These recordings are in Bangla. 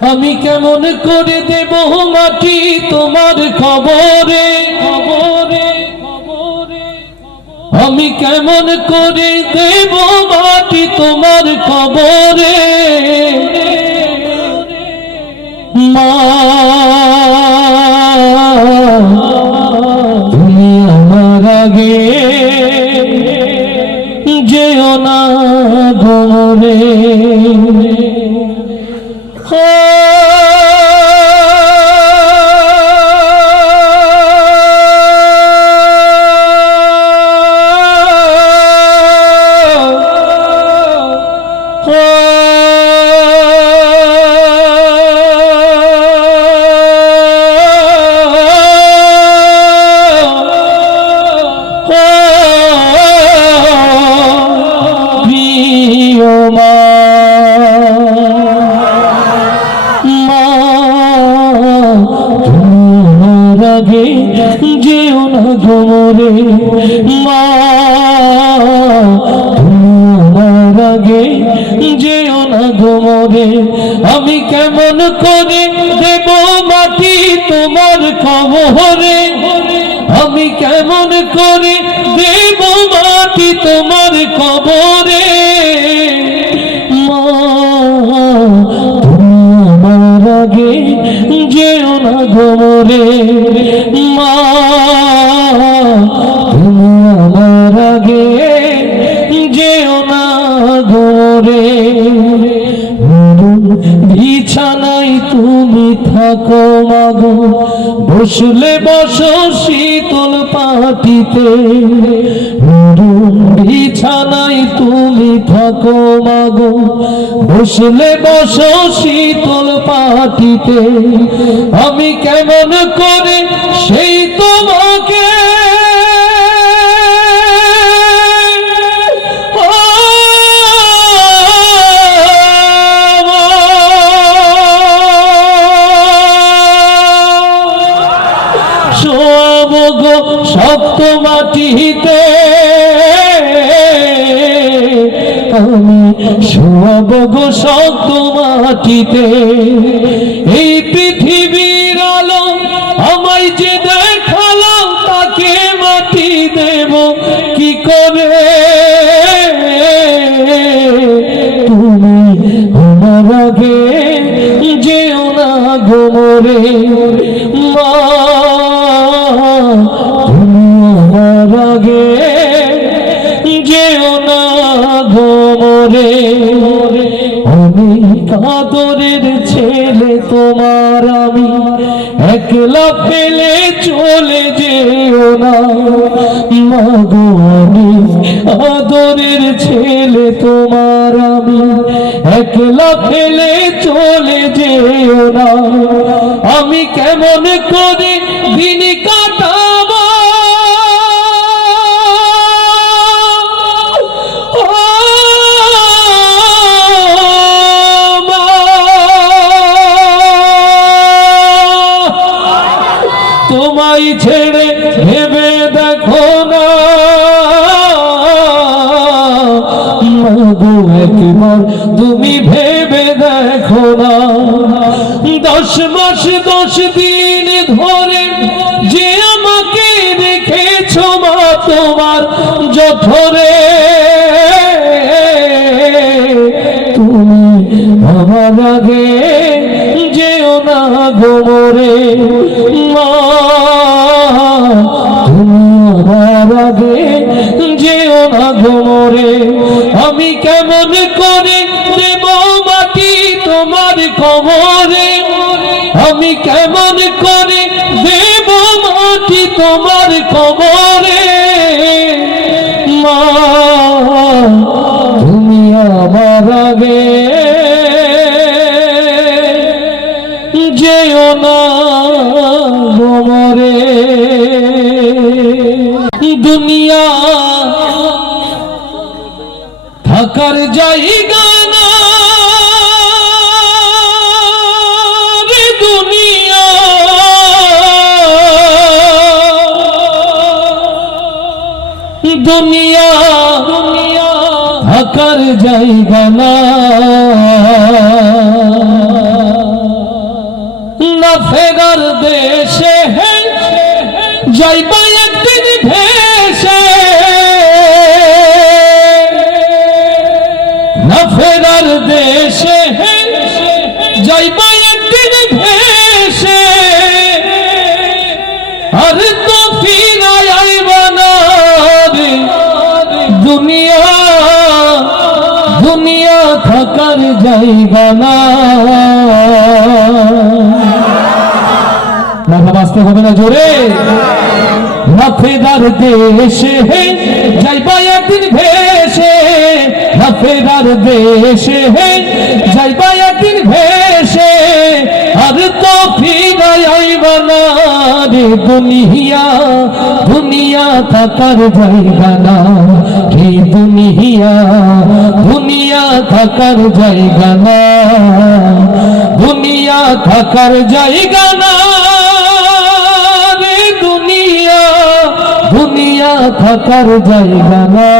আমি কেমন করে দেব মাটি তোমার খবরে খবরে খবরে, আমি কেমন করে দেব মাটি তোমার খবরে মা, তুমি আমার আগে যেও না ঘরে। যেও না ঘরে মা, তোমার আগে যেও না ঘরে। আমি কেমন করে দেব মাটি তোমার খবরে, আমি কেমন করে দেব মাটি তোমার খবরে মা, তোমার আগে যেও না ঘরে মা, তুমি আমার আগে যেও না ঘরে। বিছানায় তুমি থাকো মাগো, বসলে বসো শীতল পাটিতে। বিছানায় তুমি থাকো মাগো, বসলে বসো শীতল পাটিতে। আমি কেমন করে সেই তোমাকে শক্ত মাটিতে, আমি শোয়াব গো শক্ত মাটিতে। এই পৃথিবীর আলো আমায় যে দেখালো, তাকে মাটি দেব কি করে। তুমি আমার আগে যেও না ঘরে মা, আমার আগে যেও না ঘরে। আমি কাদরের ছেলে তোমার, আমি একলা ফেলে চলে যেও না মাগো। আমি আদরের ছেলে তোমার, আমি একলা ফেলে চলে যেও না। আমি কেমন করে দিন কাটাবো তোমায় ছেড়ে ভেবে দেখো না মাগো, একবার তুমি ভেবে দেখো না। 10 মাস 10 দিন ধরে যে আমাকে রেখেছো মা তোমার জঠরে, তুমি আমার আগে যেও না ঘরে মা, তুমি আমার আগে যেও না ঘরে। আমি কেমন করে দেব মাটি তোমার খবরে, আমি কেমন করে দেব মাটি তোমার খবরে মা, তুমি আমার আগে যেও না ঘরে। দুনিয়া থাকার জায়গা না রে, দুনিয়া দুনিয়া থাকার জায়গা না। ফেরার দেশে যাইবা একদিন ভেসে, না ফেরার দেশে যাইবা একদিন ভেসে, আর তো ফিরায় আইবা না রে দুনিয়া, দুনিয়া থাকার জায়গা না। বাঁচতে হবে না জোরে। না ফেরার দেশে যাইবা একদিন ভেসে, না ফেরার দেশে যাইবা একদিন ভেসে, আর তো ফিরায় আইবা না রে দুনিয়া, দুনিয়া থাকার জায়গা না। এই দুনিয়া, দুনিয়া থাকার জায়গা না, দুনিয়া থাকার জায়গা না রে দুনিয়া, দুনিয়া থাকার জায়গা না।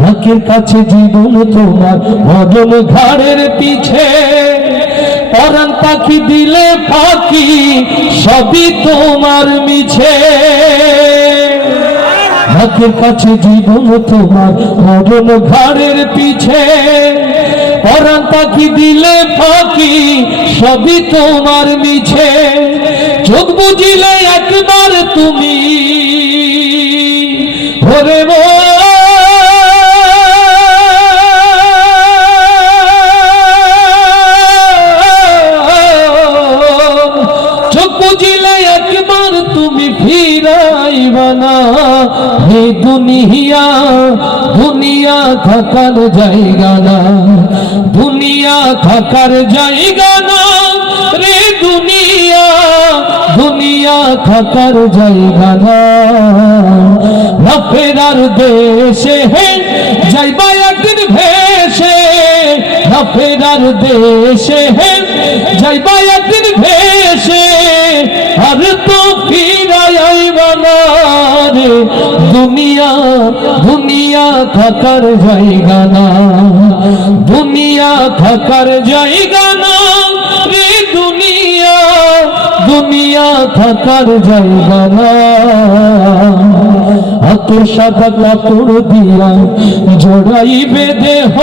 নাকের কাছে জীবন তোমার বদল ঘাড়ের পিছে, পরাণ পাখি দিলে পাখি সবই তোমার মিছে। নাকের কাছে জীবন তোমার বদল ঘাড়ের পিছে, পরাণ পাখি দিলে পাখি সবই তোমার মিছে। চোখ বুঝিলে একবার তুমি ভরে চোখ বুঝিলে একবার তুমি ফিরাইবা না। হে দুনিয়া, দুনিয়া থাকার জায়গা না, দুনিয়া থাকার জায়গা না রে দুনিয়া, দুনিয়া থাকার জায়গা না। না ফেরার দেশে যাইবা একদিন ভেসে, না ফেরার দেশে যাইবা একদিন ভেসে, আর তো ফিরায় আইবা না রে দুনিয়া, দুনিয়া থাকার জায়গা না, দুনিয়া থাকার জায়গা না রে দুনিয়া, দুনিয়া থাকার জায়গা না। তোর সাদা কাপড় দিয়া জড়াইবে দেহ,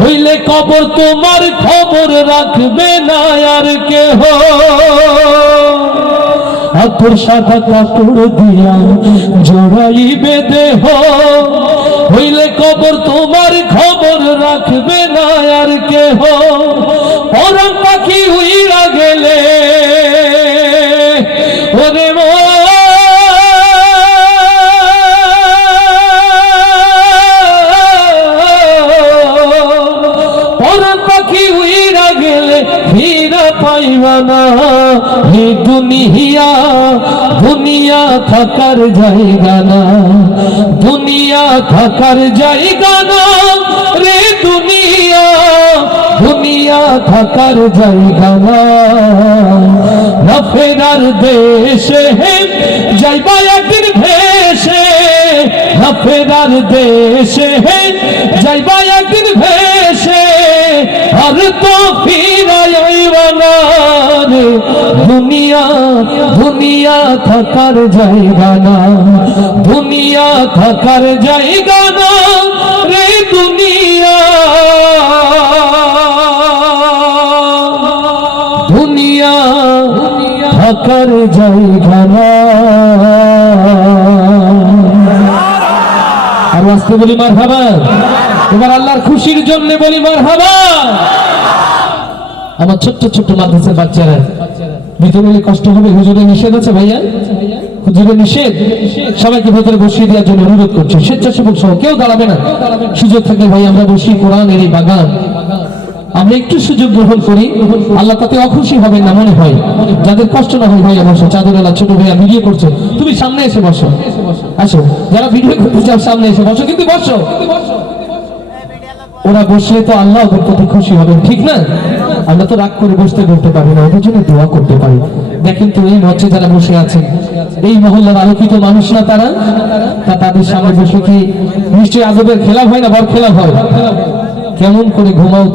হইলে কবর তোমার খবর রাখবে না আর কেহ। তোর সাদা কাপড় দিয়া জড়াইবে দেহ, হইলে কবর তোমার খবর রাখবে না আর কেহ। পরাণ পাখি উইরা গেলে ওরে পরাণ পাখি উইরা গেলে ফিরা পাইবা না। হে দুনিয়া, দুনিয়া থাকার জায়গা না, দুনিয়া থাকার জায়গা না রে দুনিয়া, দুনিয়া থাকার জায়গা না। না ফেরার দেশে যাইবা একদিন ভেসে, না ফেরার দেশে যাইবা একদিন ভেসে, আর তো ফিরায় আইবা না রে দুনিয়া, দুনিয়া থাকার জায়গা না, দুনিয়া থাকার জায়গা না রে দুনিয়া, দুনিয়া থাকার জায়গা না। আর আস্তে বলি মারহাবা, এবার আল্লাহর খুশির জন্য বলি মারহাবা। আমার ছোট্ট ছোট্ট মাদ্রাসার বাচ্চারা ভিতরে গেলে কষ্ট হবে, হুজুরের নিষেধ আছে ভাইয়া, হুজুরের নিষেধ। সবাইকে ভেতরে বসিয়ে দেওয়ার জন্য অনুরোধ করছি, স্বেচ্ছাসেবক সহ কেউ দাঁড়াবে না। সুযোগ থাকলে ভাই আমরা বসি, কোরআনের এই বাগান আমরা একটু সুযোগ গ্রহণ করি, আল্লাহ তাতে অখুশি হবেন না মনে হয়। যাদের কষ্ট না হয় ভাইয়া বসো, চাদরওয়ালা ছোট ভাইয়া ভিডিও করছে, তুমি সামনে এসে বসো, আসো যারা ভিডিও করতে চাও সামনে এসে বসো, কিন্তু বসো। ওরা বসলে তো আল্লাহ ওদের প্রতি খুশি হবেন, ঠিক না? আমরা তো রাগ করে বসতে বলতে পারি না, ওদের জন্য দোয়া করতে পারি। দেখেন তো এই মঞ্চে যারা বসে আছেন, এই মহল্লার আলোকিত মানুষ না তারা, তাদের সামনে বসে কি নিশ্চয়ই আজবের খেলা হয় না, বর খেলা হয়? কেমন করে ঘুমাও